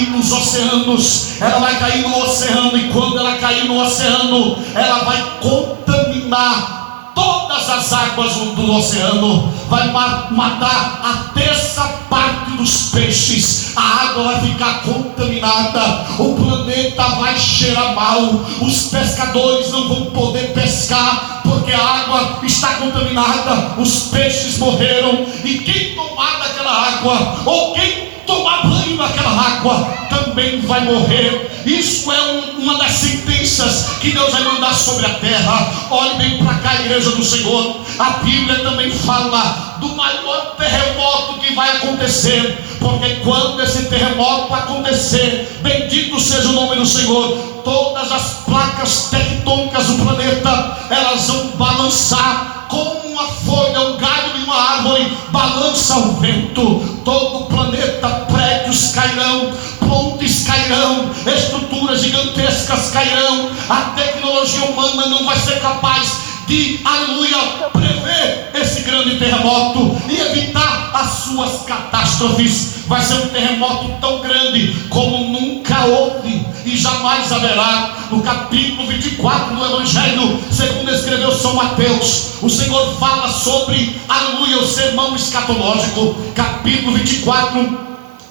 cair nos oceanos, ela vai cair no oceano, e quando ela cair no oceano, ela vai contaminar todas as águas do oceano, vai matar a terça parte dos peixes, a água vai ficar contaminada, o planeta vai cheirar mal, os pescadores não vão poder pescar, porque a água está contaminada, os peixes morreram, e quem tomar daquela água, ou quem tomar banho naquela água, também vai morrer. Isso é uma das sentenças que Deus vai mandar sobre a terra. Olhe bem para cá, igreja do Senhor. A Bíblia também fala do maior terremoto que vai acontecer, porque quando esse terremoto acontecer, bendito seja o nome do Senhor, todas as placas tectônicas do planeta, elas vão balançar como uma folha, um galho de uma árvore balança o vento. Todo o planeta, prédios cairão, pontes cairão, estruturas gigantescas cairão. A tecnologia humana não vai ser capaz de, aleluia, prever esse grande terremoto e evitar as suas catástrofes. Vai ser um terremoto tão grande como nunca houve e jamais haverá. No capítulo 24 do Evangelho segundo escreveu São Mateus, o Senhor fala sobre, aleluia, o sermão escatológico. Capítulo 24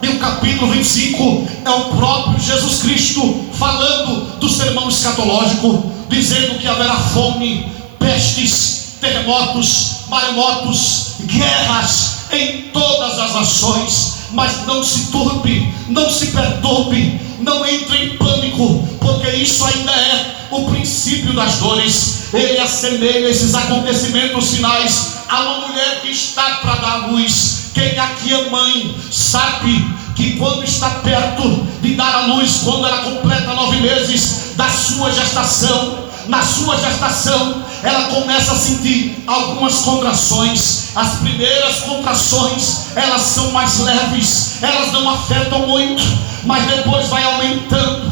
e o capítulo 25 é o próprio Jesus Cristo falando do sermão escatológico, dizendo que haverá fome, pestes, terremotos, maremotos, guerras em todas as nações. Mas não se turbe, não se perturbe, não entre em pânico, porque isso ainda é o princípio das dores. Ele assemelha esses acontecimentos finais a uma mulher que está para dar luz. Quem aqui é mãe sabe que quando está perto de dar a luz, quando ela completa 9 meses da sua gestação, na sua gestação, ela começa a sentir algumas contrações. As primeiras contrações, elas são mais leves, elas não afetam muito, mas depois vai aumentando,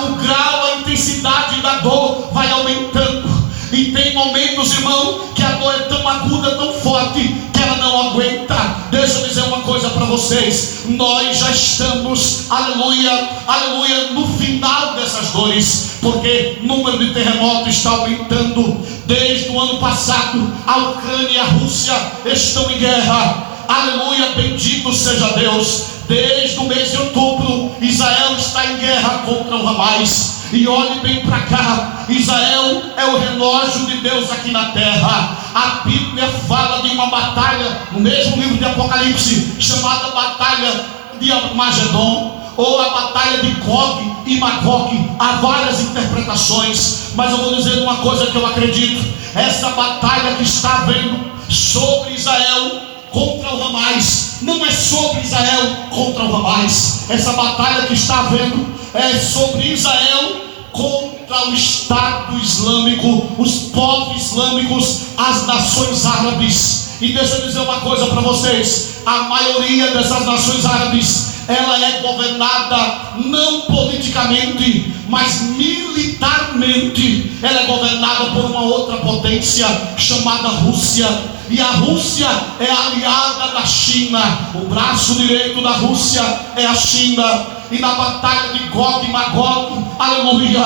o grau, a intensidade da dor vai aumentando, e tem momentos, irmão, que a dor é tão aguda, tão forte, que ela não aguenta. Deixa eu dizer uma coisa para vocês, nós já estamos, aleluia, aleluia, no final dessas dores, porque o número de terremotos está aumentando. Desde o ano passado, a Ucrânia e a Rússia estão em guerra, aleluia, bendito seja Deus. Desde o mês de outubro, Israel está em guerra contra o Hamas. E olhe bem para cá, Israel é o relógio de Deus aqui na terra. A Bíblia fala de uma batalha, no mesmo livro de Apocalipse, chamada Batalha de Armagedon, ou a batalha de Gog e Magog. Há várias interpretações, mas eu vou dizer uma coisa que eu acredito: essa batalha que está havendo sobre Israel contra o Hamas, não é sobre Israel contra o Hamas. Essa batalha que está havendo é sobre Israel contra o Estado Islâmico, os povos islâmicos, as nações árabes. E deixa eu dizer uma coisa para vocês: a maioria dessas nações árabes, ela é governada não politicamente, mas militarmente. Ela é governada por uma outra potência chamada Rússia. E a Rússia é aliada da China. O braço direito da Rússia é a China. E na batalha de Gog e Magog, aleluia,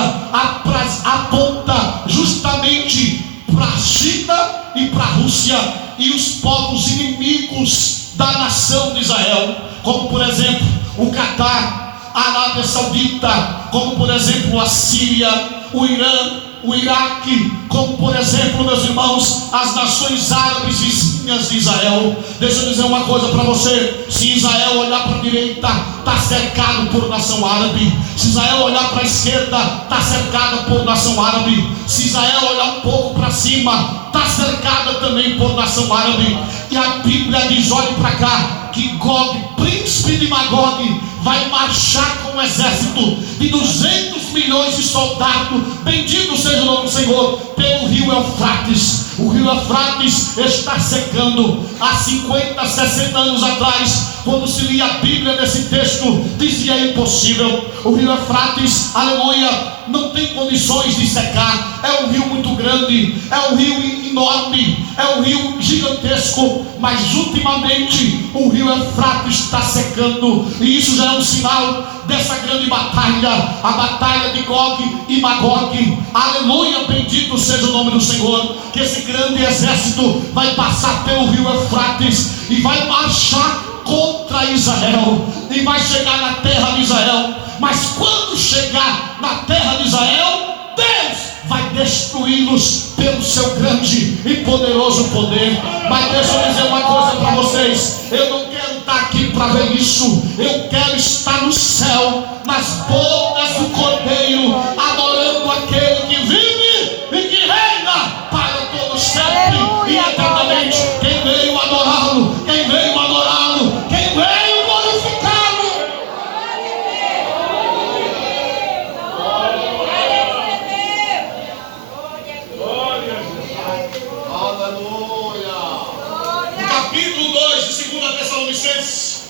aponta justamente para a China e para a Rússia e os povos inimigos da nação de Israel, como por exemplo o Catar, a Arábia Saudita, como por exemplo a Síria, o Irã, o Iraque, como por exemplo, meus irmãos, as nações árabes vizinhas de Israel. Deixa eu dizer uma coisa para você: se Israel olhar para a direita, está cercado por nação árabe. Se Israel olhar para a esquerda, está cercada por nação árabe. Se Israel olhar um pouco para cima, está cercada também por nação árabe. E a Bíblia diz, olhe para cá, que Gog, príncipe de Magog, vai marchar com um exército de 200 milhões de soldados, bendito seja o nome do Senhor, pelo rio Eufrates. O rio Eufrates está secando. Há 50, 60 anos atrás, quando se lia a Bíblia nesse texto, dizia impossível. O rio Eufrates, aleluia, não tem condições de secar. É um rio muito grande, é um rio enorme, é um rio gigantesco, mas ultimamente o rio Eufrates está secando, e isso já é um sinal dessa grande batalha, a batalha de Gog e Magog. Aleluia, bendito seja o nome do Senhor. Que esse grande exército vai passar pelo rio Eufrates e vai marchar contra Israel, e vai chegar na terra de Israel. Mas quando chegar na terra de Israel, Deus vai destruí-los pelo seu grande e poderoso poder. Mas deixa eu dizer uma coisa para vocês: eu não quero estar aqui para ver isso. Eu quero estar no céu, nas bodas do Cordeiro, adorando aquele que vive e que reina para todos sempre e eternamente. Quem veio adorá-lo, quem veio adorá-lo, quem veio glorificá-lo. Aleluia. No capítulo 2 de 2 Tessalonicenses,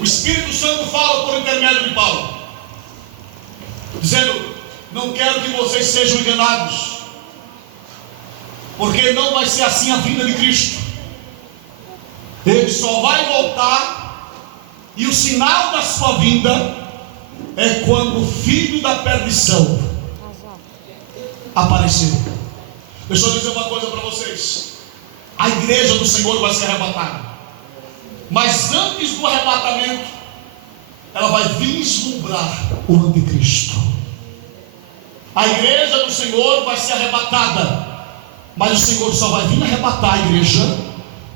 o Espírito Santo fala por intermédio de Paulo, dizendo: não quero que vocês sejam enganados, porque não vai ser assim a vinda de Cristo. Ele só vai voltar, e o sinal da sua vinda é quando o filho da perdição aparecer. Deixa eu dizer uma coisa para vocês: a igreja do Senhor vai ser arrebatada, mas antes do arrebatamento, ela vai vislumbrar o anticristo. A igreja do Senhor vai ser arrebatada, mas o Senhor só vai vir arrebatar a igreja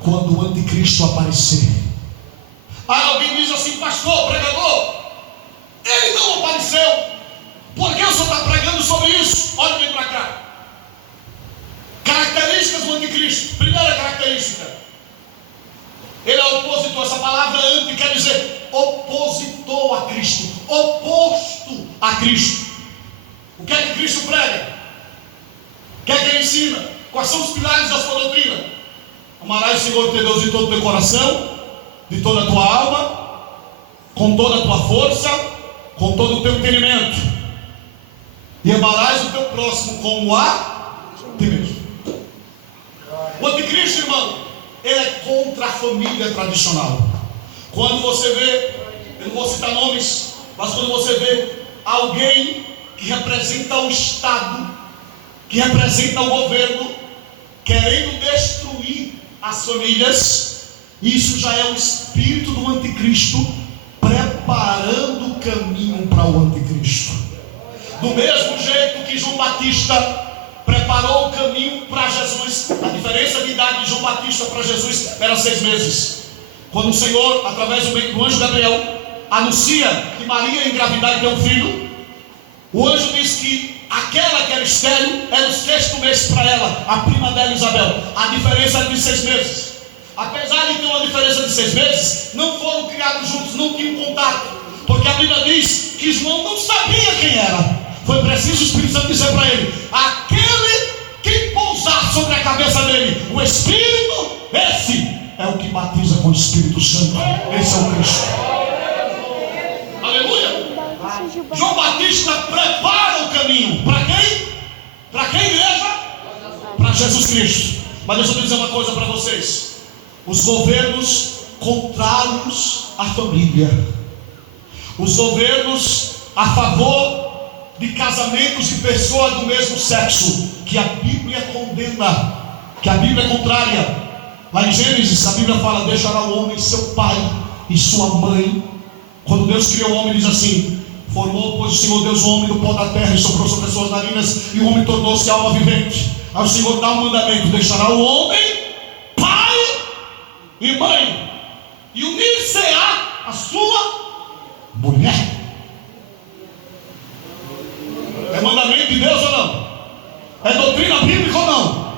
quando o anticristo aparecer. Aí alguém diz assim: pastor, pregador, ele não apareceu, por que o senhor está pregando sobre isso? Olha bem para cá. Características do anticristo. Primeira característica: ele é opositor. Essa palavra anti quer dizer opositor a Cristo, oposto a Cristo. O que é que Cristo prega? O que é que ele ensina? Quais são os pilares da sua doutrina? Amarás o Senhor teu Deus de todo o teu coração, de toda a tua alma, com toda a tua força, com todo o teu entendimento, e amarás o teu próximo como a ti mesmo. O anticristo, irmão, ele é contra a família tradicional. Quando você vê, eu não vou citar nomes, mas quando você vê alguém que representa o Estado, que representa o governo, querendo destruir as famílias, isso já é o espírito do anticristo preparando o caminho para o anticristo. Do mesmo jeito que João Batista preparou o caminho para Jesus, a diferença de idade de João Batista para Jesus era 6 meses. Quando o Senhor, através do anjo Gabriel, anuncia que Maria ia engravidar e ter um filho, o anjo diz que aquela que era estéril era o 6º mês para ela, a prima dela, Isabel. A diferença era de 6 meses. Apesar de ter uma diferença de 6 meses, não foram criados juntos, não tinham contato, porque a Bíblia diz que João não sabia quem era. Foi preciso o Espírito Santo dizer para ele: aquele que pousar sobre a cabeça dele o Espírito, esse é o que batiza com o Espírito Santo. Esse é o Cristo. Aleluia. João Batista prepara o caminho para quem? Para quem, igreja? Para Jesus Cristo. Mas deixa eu dizer uma coisa para vocês: os governos contrários à família, os governos a favor de casamentos de pessoas do mesmo sexo, que a Bíblia condena, que a Bíblia é contrária. Lá em Gênesis a Bíblia fala: deixará o homem seu pai e sua mãe. Quando Deus criou o homem, diz assim: formou, pois, o Senhor Deus o homem do pó da terra e soprou sobre as suas narinas, e o homem tornou-se alma vivente. Aí o Senhor dá um mandamento: deixará o homem pai e mãe, e unir-se-á a sua mulher. É mandamento de Deus ou não? É doutrina bíblica ou não?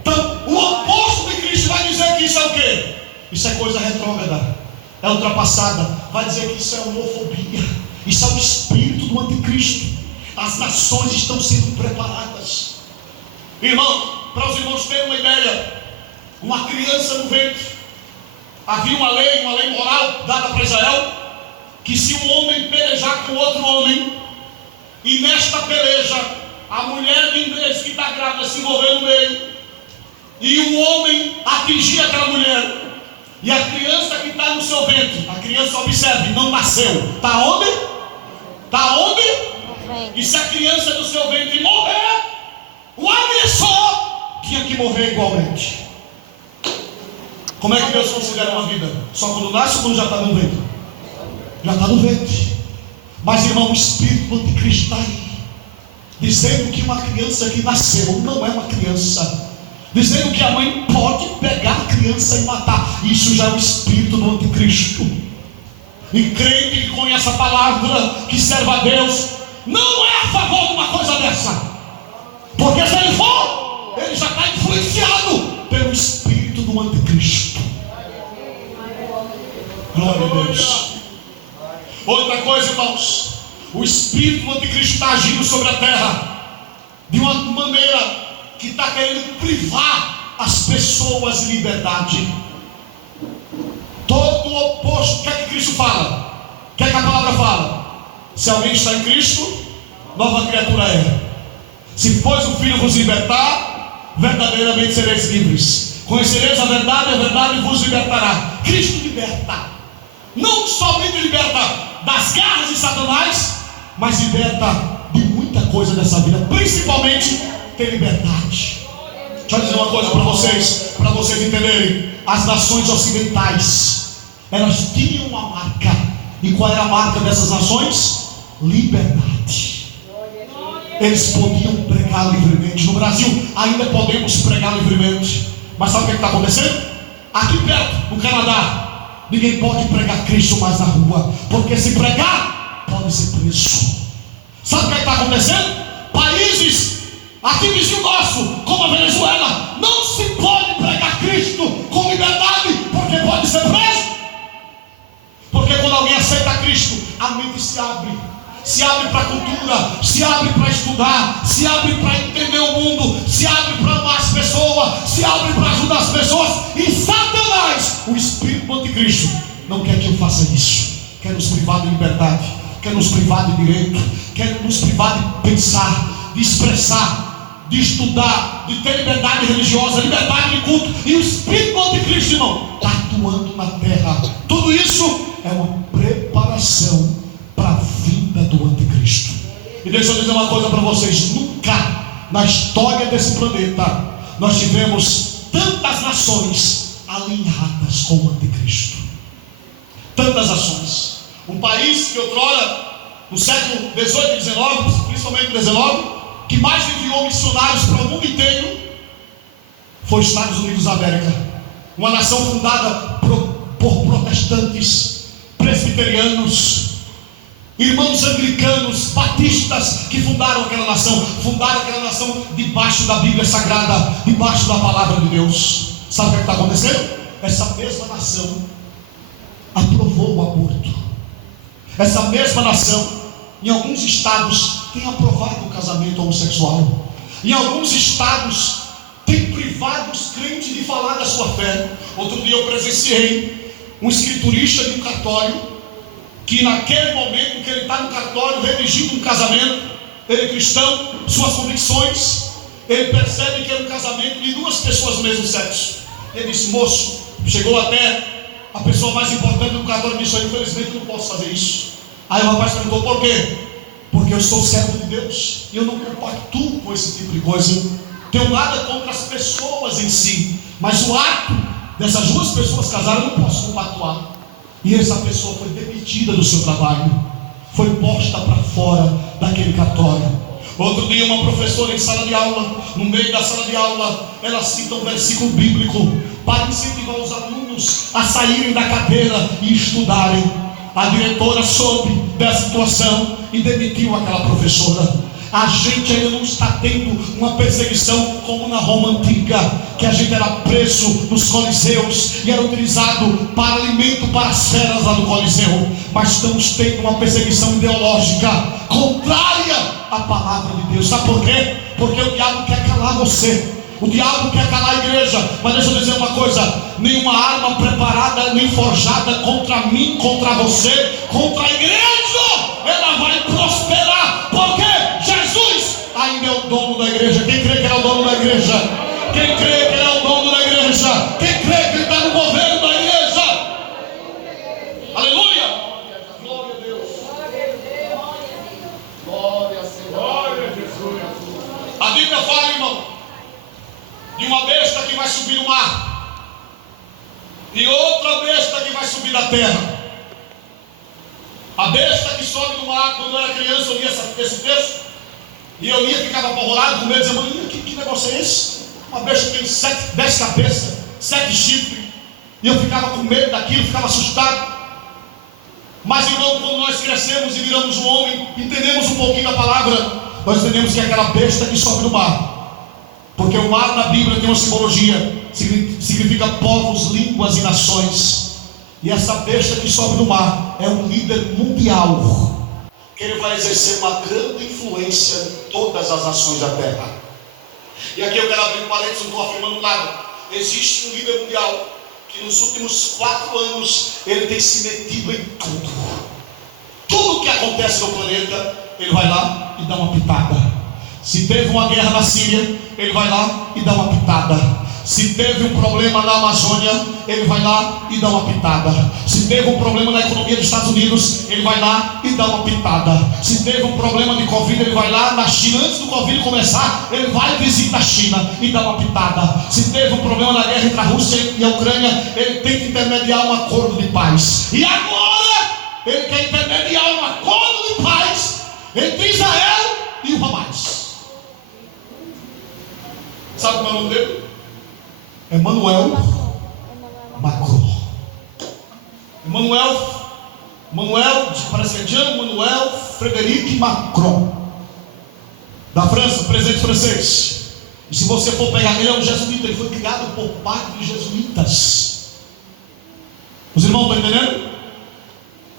Então, o oposto de Cristo vai dizer que isso é o quê? Isso é coisa retrógrada, é ultrapassada. Vai dizer que isso é homofobia. Isso é o espírito do anticristo. As nações estão sendo preparadas. Irmão, para os irmãos terem uma ideia, uma criança no ventre, havia uma lei moral dada para Israel, que se um homem pelejar com outro homem, e nesta peleja a mulher, em vez que está grávida, se envolver no meio, e o homem atingir aquela mulher, E a criança que está no seu ventre, a criança, observe, não nasceu. Está onde? Está onde? E se a criança do seu ventre morrer, o agressor tinha que morrer igualmente. Como é que Deus considera uma vida? Só quando nasce ou quando já está no ventre? Já está no ventre. Mas, irmão, o espírito do anticristo está aí, dizendo que uma criança que nasceu não é uma criança, dizendo que a mãe pode pegar a criança e matar. Isso já é o espírito do anticristo. E crente que conhece a palavra, que serve a Deus, não é a favor de uma coisa dessa. Porque se ele for, ele já está influenciado pelo espírito do anticristo. Glória a Deus. Outra coisa, irmãos, o espírito do anticristo está agindo sobre a terra de uma maneira que está querendo privar as pessoas de liberdade. Todo o oposto. O que é que Cristo fala? O que é que a palavra fala? Se alguém está em Cristo, nova criatura é. Se pois o Filho vos libertar, verdadeiramente sereis livres. Conhecereis a verdade vos libertará. Cristo liberta. Não somente liberta das garras de Satanás, mas liberta de muita coisa dessa vida, principalmente ter liberdade. Deixa eu dizer uma coisa para vocês entenderem. As nações ocidentais, elas tinham uma marca. E qual era a marca dessas nações? Liberdade. Eles podiam pregar livremente. No Brasil ainda podemos pregar livremente. Mas sabe o que está acontecendo? Aqui perto, no Canadá, ninguém pode pregar Cristo mais na rua, porque se pregar, pode ser preso. Sabe o que está acontecendo? Países aqui vizinho nosso, como a Venezuela, não se pode pregar Cristo com liberdade, porque pode ser preso. Porque quando alguém aceita Cristo, a mente se abre para a cultura, se abre para estudar, se abre para entender o mundo, se abre para amar as pessoas, se abre para ajudar as pessoas. E Satanás, o espírito do anticristo, não quer que eu faça isso. Quer nos privar de liberdade, quer nos privar de direito, quer nos privar de pensar, de expressar, de estudar, de ter liberdade religiosa, liberdade de culto. E o espírito do anticristo, irmão, está atuando na terra. Tudo isso é uma preparação para a vinda do anticristo. E deixa eu dizer uma coisa para vocês: nunca na história desse planeta nós tivemos tantas nações alinhadas com o anticristo. Tantas ações. Um país que outrora, no século 18 e 19, principalmente no 19, que mais enviou missionários para o mundo inteiro, foi os Estados Unidos da América. Uma nação fundada por protestantes, presbiterianos, irmãos anglicanos, batistas, que fundaram aquela nação debaixo da Bíblia Sagrada, debaixo da palavra de Deus. Sabe o que está acontecendo? Essa mesma nação aprovou o aborto. Essa mesma nação, em alguns estados, tem aprovado o casamento homossexual. Em alguns estados, tem privado os crentes de falar da sua fé. Outro dia eu presenciei um escriturista de um cartório, que naquele momento que ele está no cartório redigindo um casamento, ele é cristão, suas convicções, ele percebe que é um casamento de duas pessoas do mesmo sexo. Ele disse: moço, chegou até a pessoa mais importante do cartório, disse: infelizmente eu não posso fazer isso. Aí o rapaz perguntou: por quê? Porque eu sou servo de Deus e eu não compactuo com esse tipo de coisa. Tenho nada contra as pessoas em si, mas o ato dessas duas pessoas casarem eu não posso compactuar. E essa pessoa foi demitida do seu trabalho, foi posta para fora daquele cartório. Outro dia uma professora em sala de aula, no meio da sala de aula, ela cita um versículo bíblico para incentivar os alunos a saírem da cadeira e estudarem. A diretora soube da situação e demitiu aquela professora. A gente ainda não está tendo uma perseguição como na Roma antiga, que a gente era preso nos coliseus e era utilizado para alimento para as feras lá do coliseu. Mas estamos tendo uma perseguição ideológica contrária à palavra de Deus. Sabe por quê? Porque o diabo quer calar você, o diabo quer calar a igreja. Mas deixa eu dizer uma coisa: nenhuma arma preparada nem forjada contra mim, contra você, contra a igreja, ela vai prosperar. Por quê? Jesus ainda é o dono da igreja. Quem crê que Ele é o dono da igreja? Quem crê que Ele é o dono da igreja? Quem crê que Ele está no governo da igreja? Bíblia fala, irmão, de uma besta que vai subir no mar, e outra besta que vai subir da terra. A besta que sobe no mar, quando eu era criança, eu lia esse texto, e eu lia, ficava apavorado, com medo, dizia, mãe, que negócio é esse? Uma besta que tem 10 cabeças, 7 chifres, e eu ficava com medo daquilo, ficava assustado. Mas, irmão, quando nós crescemos e viramos um homem, entendemos um pouquinho da palavra, nós entendemos que é aquela besta que sobe no mar, porque o mar na Bíblia tem uma simbologia, significa povos, línguas e nações. E essa besta que sobe no mar é um líder mundial, que ele vai exercer uma grande influência em todas as nações da terra. E aqui eu quero abrir um parênteses, não estou afirmando nada. Existe um líder mundial que nos últimos 4 anos ele tem se metido em tudo que acontece no planeta. Ele vai lá e dá uma pitada. Se teve uma guerra na Síria, ele vai lá e dá uma pitada. Se teve um problema na Amazônia, ele vai lá e dá uma pitada. Se teve um problema na economia dos Estados Unidos, ele vai lá e dá uma pitada. Se teve um problema de Covid, ele vai lá na China, antes do Covid começar, ele vai visitar a China e dá uma pitada. Se teve um problema na guerra entre a Rússia e a Ucrânia, ele tenta intermediar um acordo de paz. E agora, ele quer intermediar um acordo de paz entre Israel e o Hamas. Sabe qual é o nome dele? Emmanuel Macron. Emmanuel, parece que é Jean-Emmanuel Frédéric Macron, da França, presidente francês. E se você for pegar, ele é um jesuíta, ele foi criado por padres jesuítas. Os irmãos estão entendendo?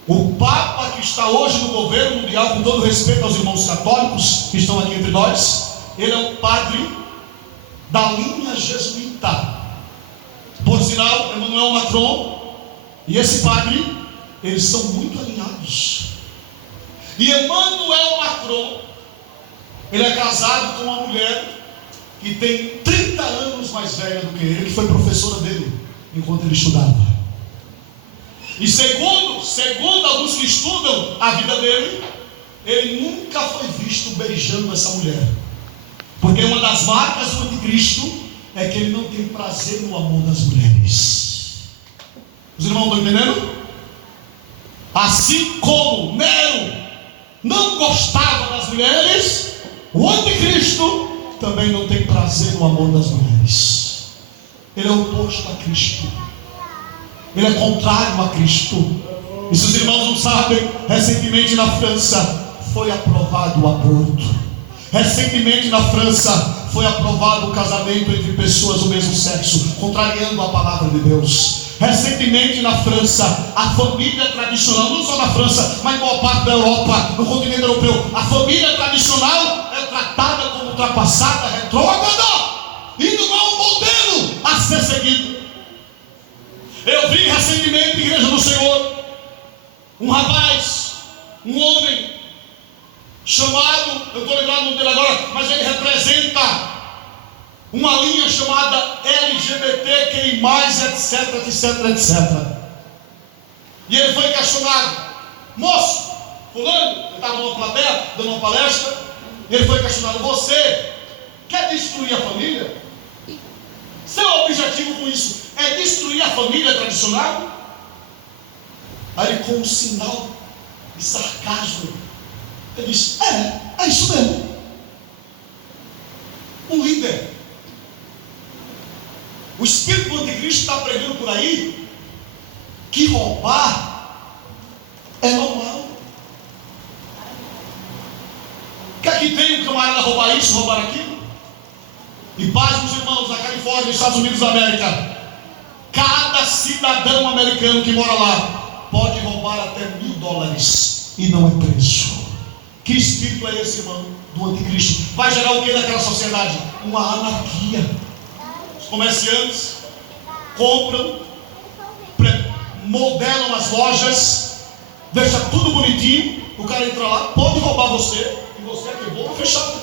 O Papa que está hoje no governo mundial, com todo respeito aos irmãos católicos que estão aqui entre nós, ele é um padre da linha jesuíta. Por sinal, Emmanuel Macron e esse padre, eles são muito alinhados. E Emmanuel Macron, ele é casado com uma mulher que tem 30 anos mais velha do que ele, que foi professora dele enquanto ele estudava. E segundo alguns que estudam a vida dele, ele nunca foi visto beijando essa mulher. Porque uma das marcas do anticristo é que ele não tem prazer no amor das mulheres. Os irmãos estão entendendo? Assim como Nero não gostava das mulheres, o anticristo também não tem prazer no amor das mulheres. Ele é oposto a Cristo. Ele é contrário a Cristo. E se os irmãos não sabem, recentemente na França foi aprovado o aborto. Recentemente na França foi aprovado o casamento entre pessoas do mesmo sexo, contrariando a palavra de Deus. Recentemente na França, a família tradicional, não só na França, mas em boa parte da Europa, no continente europeu, a família tradicional é tratada como ultrapassada, retrógrada, e não há um modelo a ser seguido. Eu vi recentemente na Igreja do Senhor um rapaz, um homem chamado, eu estou lembrado o nome dele agora, mas ele representa uma linha chamada LGBTQI+, etc, etc, etc. E ele foi questionado, moço, fulano, ele estava numa plateia, dando uma palestra, e ele foi questionado, você quer destruir a família? Seu objetivo com isso é destruir a família tradicional? Aí ele, com um sinal de sarcasmo, ele disse, é isso mesmo. Um líder. O espírito do anticristo está pregando por aí que roubar é normal. Que aqui tem um camarada roubar isso, roubar aquilo. E paz, meus irmãos, na Califórnia, nos Estados Unidos da América, cada cidadão americano que mora lá pode roubar até $1.000 e não é preso. Que espírito é esse, irmão, do anticristo? Vai gerar o que naquela sociedade? Uma anarquia. Os comerciantes compram, modelam as lojas, deixa tudo bonitinho, o cara entra lá, pode roubar você, e você é que boca fechada.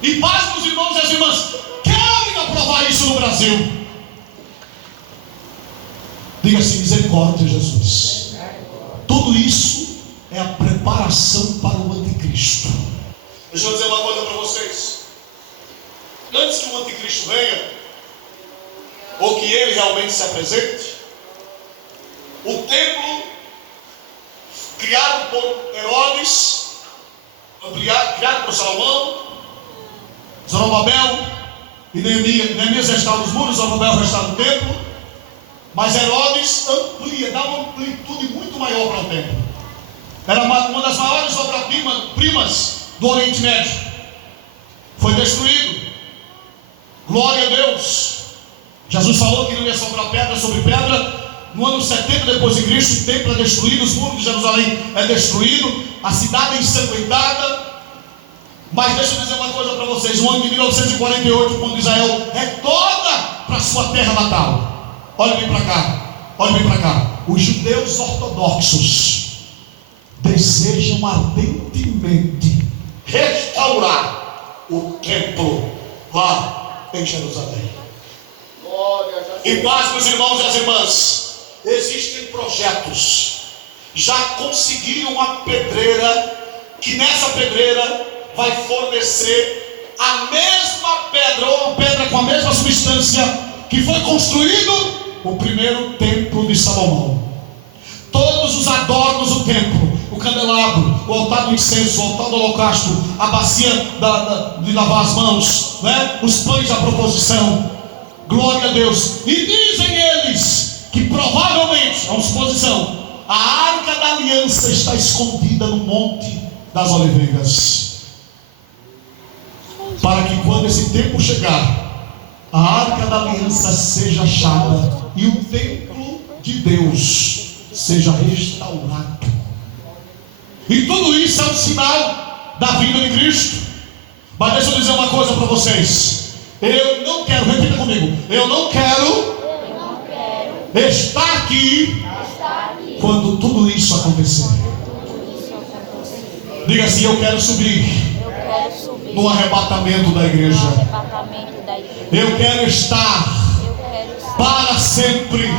E paz para os irmãos e as irmãs, querem aprovar isso no Brasil? Diga assim, misericórdia, Jesus. Tudo isso é a preparação para o anticristo. Deixa eu dizer uma coisa para vocês. antes que o anticristo venha, ou que ele realmente se apresente, o templo criado por Herodes, criado por Salomão, Zorobabel e Neemias restaura os muros, Zorobabel restaura o templo, mas Herodes amplia, dá uma amplitude muito maior para o templo. Era uma das maiores obras-primas do Oriente Médio. Foi destruído. Glória a Deus. Jesus falou que não ia sobrar pedra sobre pedra. No ano 70 depois de Cristo, o templo é destruído, os muros de Jerusalém é destruído, a cidade é ensanguentada. Mas deixa eu dizer uma coisa para vocês: no ano de 1948, quando Israel retorna para sua terra natal, olhem bem para cá, olhem bem para cá. Os judeus ortodoxos desejam ardentemente restaurar o templo lá em Jerusalém. E paz, meus irmãos e as irmãs, existem projetos. Já conseguiram uma pedreira, que nessa pedreira vai fornecer a mesma pedra, ou uma pedra com a mesma substância que foi construído o primeiro templo de Salomão. Todos os adornos do templo, o candelabro, o altar do incenso, o altar do holocausto, a bacia de lavar as mãos, né? Os pães da proposição, glória a Deus. E dizem eles que provavelmente, a suposição, a arca da aliança está escondida no Monte das Oliveiras, para que quando esse tempo chegar, a arca da aliança seja achada e o templo de Deus seja restaurado. E tudo isso é um sinal da vinda de Cristo. Mas deixa eu dizer uma coisa para vocês: eu não quero, repita comigo, eu não quero estar aqui quando tudo isso acontecer. Diga assim: eu quero subir no arrebatamento da igreja. Eu quero estar para sempre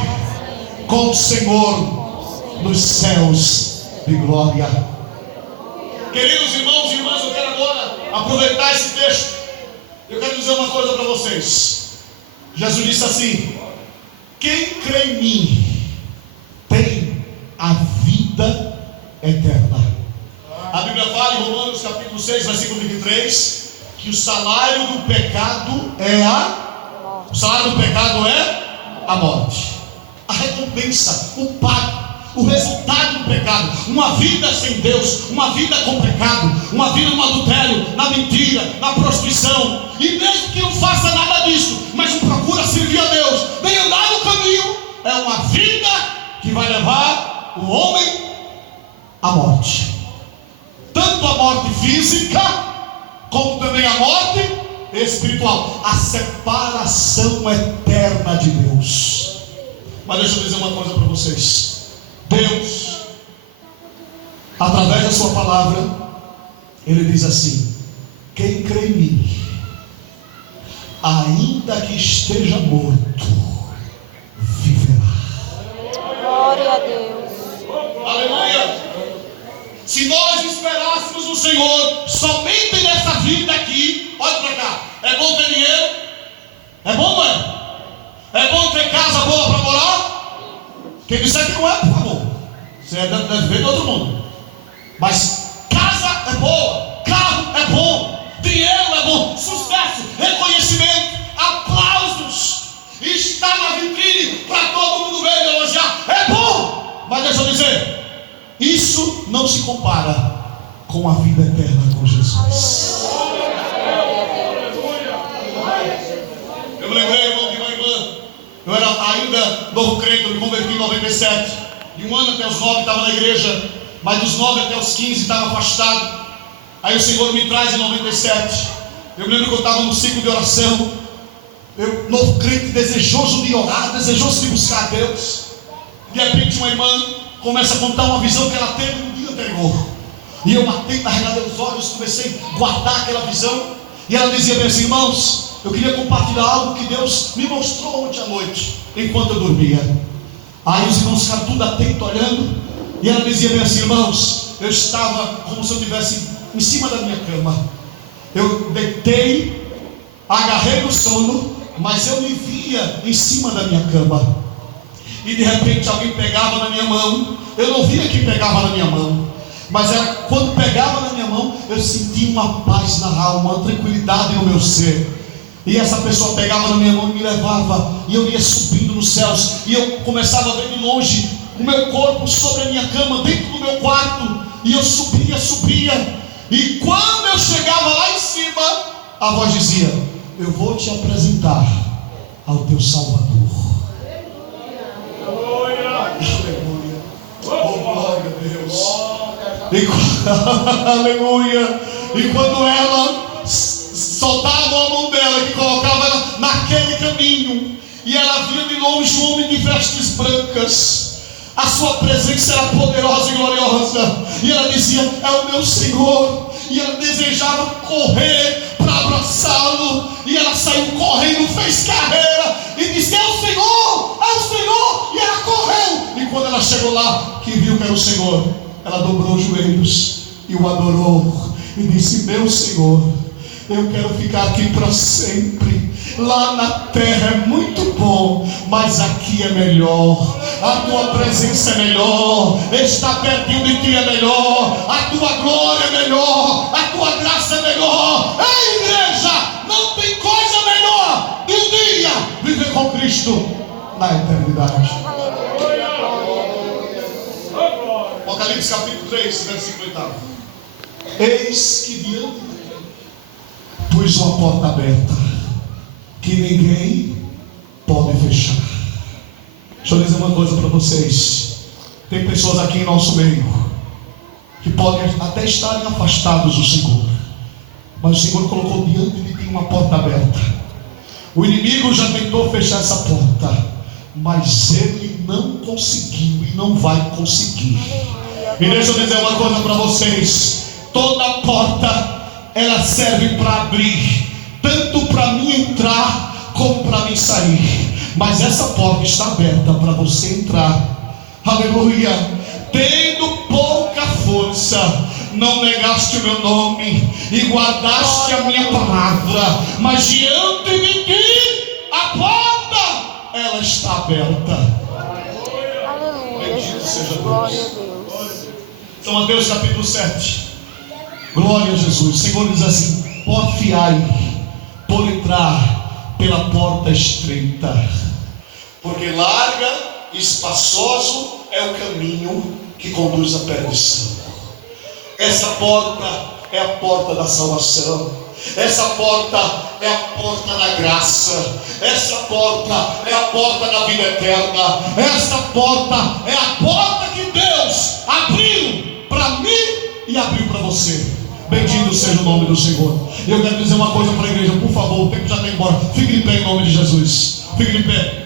com o Senhor nos céus de glória. Queridos irmãos e irmãs, eu quero agora aproveitar esse texto. Eu quero dizer uma coisa para vocês. Jesus disse assim: quem crê em mim tem a vida eterna. A Bíblia fala em Romanos capítulo 6, versículo 23, que o salário do pecado é a morte. A recompensa, o pago, o resultado do pecado, uma vida sem Deus, uma vida com pecado, uma vida no adultério, na mentira, na prostituição. E mesmo que não faça nada disso, mas não procura servir a Deus, nem andar no caminho, é uma vida que vai levar o homem à morte. Tanto a morte física, como também a morte espiritual, a separação eterna de Deus. Mas deixa eu dizer uma coisa para vocês: Deus, através da sua palavra, Ele diz assim: quem crê em mim, ainda que esteja morto, viverá. Glória a Deus. Aleluia. Se nós esperássemos o Senhor somente nessa vida aqui, olha para cá, é bom ter dinheiro? É bom, não é? É bom ter casa boa para morar? Quem disser que não é, por favor, você deve ver de outro mundo. Mas casa é boa, carro é bom, dinheiro é bom, sucesso, reconhecimento, aplausos, está na vitrine para todo mundo ver e elogiar, é bom. Mas deixa eu dizer, isso não se compara com a vida eterna com Jesus. Eu me lembrei, irmão, de uma irmã. Eu era ainda novo crente, eu me converti em 97. De 1 ano até os 9 estava na igreja, mas dos 9 até os 15 estava afastado. Aí o Senhor me traz em 97. Eu me lembro que eu estava no ciclo de oração. Eu, novo crente, desejoso de orar, desejoso de buscar a Deus. De repente uma irmã começa a contar uma visão que ela teve no dia anterior. E eu matei, arregalei os olhos, comecei a guardar aquela visão. E ela dizia bem assim: irmãos, eu queria compartilhar algo que Deus me mostrou ontem à noite, enquanto eu dormia. Aí os irmãos ficaram tudo atentos, olhando. E ela dizia bem assim: irmãos, eu estava como se eu estivesse em cima da minha cama. Eu deitei, agarrei no sono, mas eu me via em cima da minha cama. E de repente alguém pegava na minha mão. Eu não via que pegava na minha mão, mas era quando pegava na minha mão, eu sentia uma paz na alma, uma tranquilidade no meu ser. E essa pessoa pegava na minha mão e me levava, e eu ia subindo nos céus, e eu começava a ver de longe o meu corpo sobre a minha cama, dentro do meu quarto, e eu subia, e quando eu chegava lá em cima, a voz dizia: eu vou te apresentar ao teu Salvador. Aleluia. Oh, glória a Deus. Aleluia. E quando ela soltava a mão dela, que colocava ela naquele caminho, e ela via de longe um homem de vestes brancas, a sua presença era poderosa e gloriosa, e ela dizia: é o meu Senhor. E ela desejava correr para abraçá-lo, e ela saiu correndo, fez carreira e disse: é o Senhor, e ela correu. E quando ela chegou lá, que viu que era o Senhor, ela dobrou os joelhos e o adorou, e disse: meu Senhor, eu quero ficar aqui para sempre. Lá na terra é muito bom, mas aqui é melhor. A tua presença é melhor, estar pertinho de ti é melhor, a tua glória é melhor, a tua graça é melhor. Ei, igreja, não tem coisa melhor de um dia viver com Cristo na eternidade. Apocalipse capítulo 3, versículo 8. Eis que diante de ti pus uma porta aberta, que ninguém pode fechar. Deixa eu dizer uma coisa para vocês. Tem pessoas aqui em nosso meio que podem até estarem afastados do Senhor, mas o Senhor colocou diante de ti uma porta aberta. O inimigo já tentou fechar essa porta, mas ele não conseguiu e não vai conseguir. E deixa eu dizer uma coisa para vocês: toda porta ela serve para abrir, tanto para mim entrar como para mim sair. Mas essa porta está aberta para você entrar. Aleluia. Tendo pouca força, não negaste o meu nome e guardaste a minha palavra, mas diante de ti a porta ela está aberta. Bendito seja Deus. São Mateus capítulo 7. Glória a Jesus. O Senhor diz assim: porfiai por entrar pela porta estreita, porque larga e espaçoso é o caminho que conduz à perdição. Essa porta é a porta da salvação. Essa porta é a porta da graça. Essa porta é a porta da vida eterna. Essa porta é a porta que Deus abriu para mim e abriu para você. Bendito seja o nome do Senhor. Eu quero dizer uma coisa para a igreja, por favor, o tempo já está embora. Fique de pé em nome de Jesus. Fique de pé.